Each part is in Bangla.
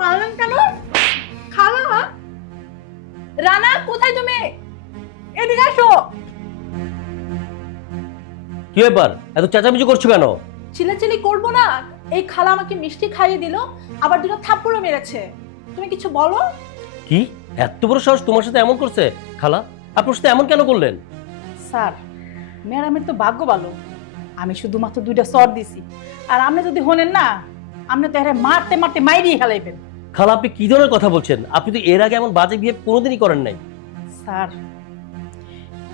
মারলেন কেন? খালা রানা কোথায় তুমি? এদিকে আসো। কি ব্যাপার? এত চেঁচামেচি করছ কেন? চিলাচিলি করব না। এই খালা আমাকে মিষ্টি খাইয়ে দিল আবার দুটো থাপ্পড়ও মেরেছে। তুমি কিছু বলো? কি? এত বড় সাহস তোমার সাথে এমন করছে? খালা আপনার সাথে এমন কেন করলেন? স্যার ম্যাডামের তো ভাগ্য ভালো। আমি শুধুমাত্র দুইটা সর দিছি। আর আপনি যদি হনেন না আপনি তো এরা মারতে মারতে মাইরিয়ে খেলাইবেন খালা আপনি কি ধরনের কথা বলছেন? আপনি তো এর আগে এমন বাজে বিয়ে কোনোদিনই করেন নাই। স্যার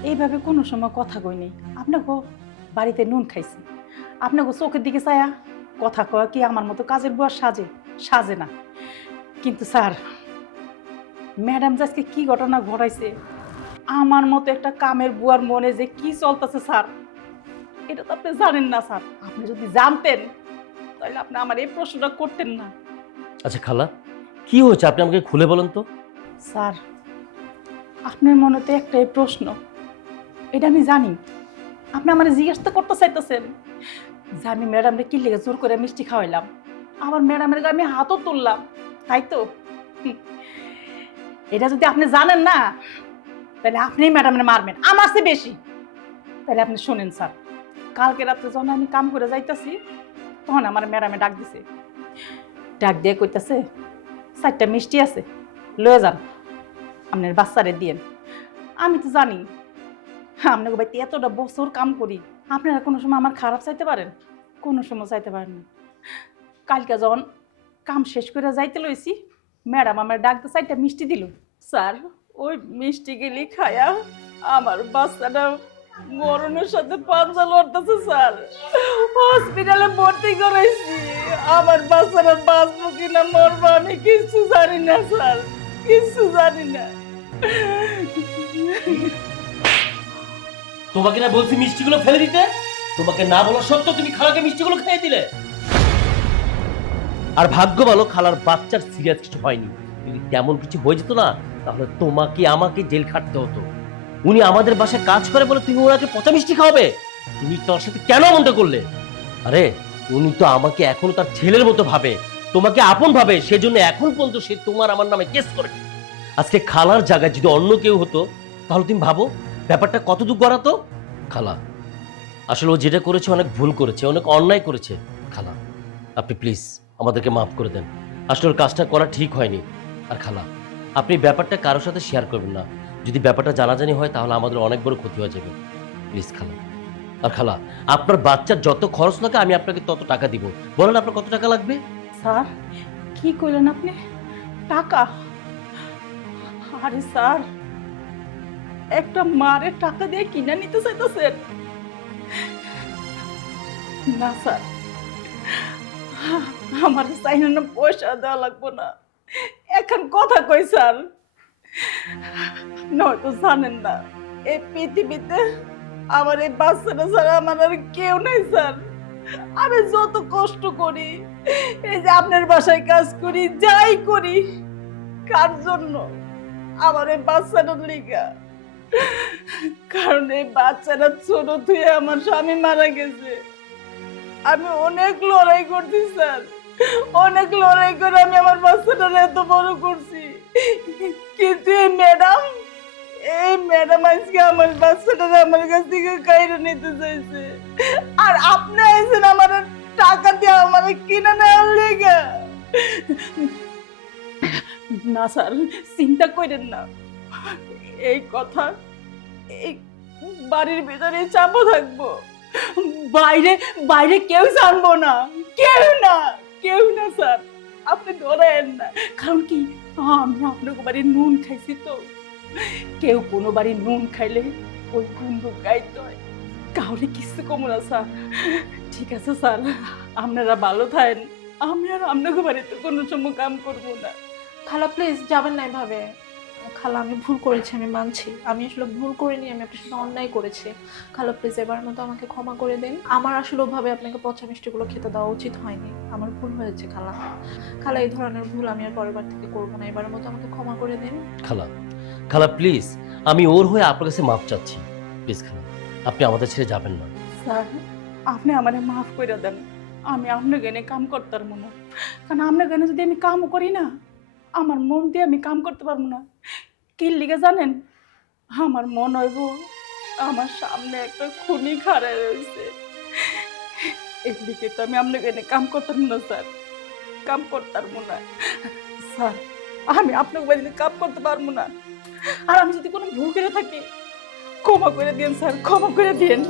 এইভাবে কোনো সময় কথা কই নেই। আপনাকে বাড়িতে নুন খাইছি। আপনাকে চোখের দিকে চায়া কথা কয় কি আমার মতো কাজের বুয়া সাজে? সাজে না। কিন্তু স্যার ম্যাডাম যে আজকে কি ঘটনা ঘটাইছে আমার মতো একটা কামের বুয়ার মনে যে কি চলতেছে স্যার এটা তো আপনি জানেন না স্যার। আপনি যদি জানতেন তাহলে আপনি আমার এই প্রশ্নটা করতেন না। আচ্ছা খালা কি হয়েছে? আপনি আমাকে খুলে বলেন তো। স্যার আপনার মনে তো একটাই প্রশ্ন। এটা আমি জানি। আপনি আমার জিজ্ঞাসা তো করতে চাইতেছেন। যে আমি ম্যাডামরে কি লেগে জোর করে মিষ্টি খাওয়াইলাম? আমার ম্যাডামের গায়ে আমি হাতও তুললাম। তাই তো। এটা যদি আপনি জানেন না তাহলে আপনি ম্যাডামের মারবেন। আমার চেয়ে বেশি। তাহলে আপনি শুনেন স্যার। কালকে রাত্রে যখন আমি কাম করে যাইতাছি তখন আমার ম্যাডামে ডাক দিছে। ডাক দিয়ে কইতাছে, চারটা মিষ্টি আছে, লয়ে যান, আপনার বাচ্চারে দিয়েন। আমি তো জানি, আপনাকে বাড়িতে এতটা বছর কাম করি, আপনারা কোনো সময় আমার খারাপ চাইতে পারেন? কোনো সময় চাইতে পারেন না। কালকে যখন কাম শেষ করে যাইতে লইছি, ম্যাডাম আমার ডাকতে চাইটা মিষ্টি দিল। স্যার, ওই মিষ্টি গেলি খায়া আমার বাচ্চাটা মরণের সাথে পাঞ্জা লড়তেছে, স্যার। হসপিটালে ভর্তি করাইছি। আমার বাচ্চারা বাঁচবো কিনা, মরবো, আমি কিছু জানি না, স্যার। কিছু জানি না। তোমাকে না বলছি মিষ্টিগুলো ফেলে দিতে? তোমাকে না বলা সত্ত্বেও তুমি খালাকে মিষ্টিগুলো খেয়ে দিলে। আর ভাগ্য ভালো, খালার বাচ্চার সিরিয়াস কিছু হয়নি। যদি তেমন কিছু হয়ে যেত না, তাহলে তোমাকে আমাকে জেল খাটতে হতো। উনি আমাদের বাসায় কাজ করে বলে তুমি ওনাকে পচা মিষ্টি খাওয়াবে? তুমি তোর সাথে কেন এমনটা করলে? আরে, উনি তো আমাকে এখনও তার ছেলের মতো ভাবে। তোমাকে আপন ভাবে, সেজন্য এখন পর্যন্ত সে তোমার আমার নামে কেস করে আজকে খালার জায়গায় যদি অন্য কেউ হতো, তাহলে তুমি ভাবো, ব্যাপারটা কতটুকু গড়াতো খালা, আসলে ও যেটা করেছে অনেক ভুল করেছে, অনেক অন্যায় করেছে। খালা, আপনি প্লিজ আমাদেরকে মাফ করে দেন। আসলে ওর কাজটা করা ঠিক হয়নি। আর খালা, আপনি ব্যাপারটা কারোর সাথে শেয়ার করবেন না। যদি ব্যাপারটা জানাজানি হয়, তাহলে আমাদের অনেক বড় ক্ষতি হয়ে যাবে। প্লিজ, খালা। আর খালা, আপনার বাচ্চার যত খরচ লাগে, আমি আপনাকে তত টাকা দিব। বলেন আপনার কত টাকা লাগবে? স্যার, কি করলেন আপনি? টাকা? আরে স্যার, একটা মারের টাকা দিয়ে কিনে নিতে চাইতেছেন? না, স্যার। আমার চাইনা না পয়সা দেওয়া লাগবো না। এখন কথা কই, স্যার। নয়তো জানেন না, এই পৃথিবীতে আমার এই বাচ্চাটা ছাড়া আমার আর কেউ স্যার। আমি যত কষ্ট করি, এই যে আপনার বাসায় কাজ করি, যাই করি, কার জন্য? আমার এই বাচ্চাটার লিগা। কারণ এই বাচ্চাটা ছোট থুয়ে আমার স্বামী মারা গেছে। আমি অনেক লড়াই করছি, স্যার। অনেক লড়াই করে আমি আমার বাচ্চাটার এত বড় করছি। কিন্তু এই ম্যাডাম এই ম্যাডাম আজকে আমার বাচ্চাটার আমার কাছ থেকে কাইরে নিতে চাইছে। আর আপনি আইছেন আমার টাকা দিয়ে আমার কিনে নেওয়ার লেগে। না স্যার, চিন্তা করেন না। এই কথা, এই বাড়ির ভিতরে চাপো থাকব। বাইরে বাইরে কেউ জানব না। কেউ না কেউ না স্যার। আপনি ধরেন না। কারণ কি আমি আপনাকে নুন খাইছি তো। কেউ কোনো বাড়ির নুন খাইলে ওই গুন্ডু গাইতে হয়। কাউরে কিছু কমো না, স্যার। ঠিক আছে, স্যার। আপনারা ভালো থাকেন। আমি আর আপনাকে বাড়িতে কোনো সময় কাম করব না। খালা প্লিজ যাবেন না এভাবে। খালা আমি ভুল করেছি আমি মানছি। আমি আসলে ভুল করিনি আমি আপনার সাথে অন্যায় করেছি। খালা প্লিজ এবার মতো আমাকে ক্ষমা করে দিন। আমার আসলে ওভাবে আপনাকে পচা মিষ্টিগুলো খেতে দেওয়া উচিত হয়নি। আমার ভুল হয়েছে খালা। খালা এই ধরনের ভুল আমি আর পরের বার থেকে করব না। এবারের মতো আমাকে ক্ষমা করে দিন। খালা খালা প্লিজ আমি ওর হয়ে আপনার কাছে মাপ চাচ্ছি। প্লিজ খালা আপনি আমাদের ছেড়ে যাবেন না। স্যার আপনি আমারে মাফ করে দেন। আমি আপনার গানে কাম করতার মনে। কারণ আপনার গানে যদি আমি কাম করি না আমার মন দিয়ে আমি কাম করতে পারব না। কি লিগে জানেন? আমার মন হইব, আমার সামনে একটা খুনি খাড়া রয়েছে। এদিকে তো আমি আপনার গানে কাম করতাম না, স্যার। কাম করতে পারব না। স্যার, আমি আপনাকে বাড়িতে কাম করতে পারব না। আর আমি যদি কোনো ভুল করে থাকি, ক্ষমা করে দিন স্যার, ক্ষমা করে দিন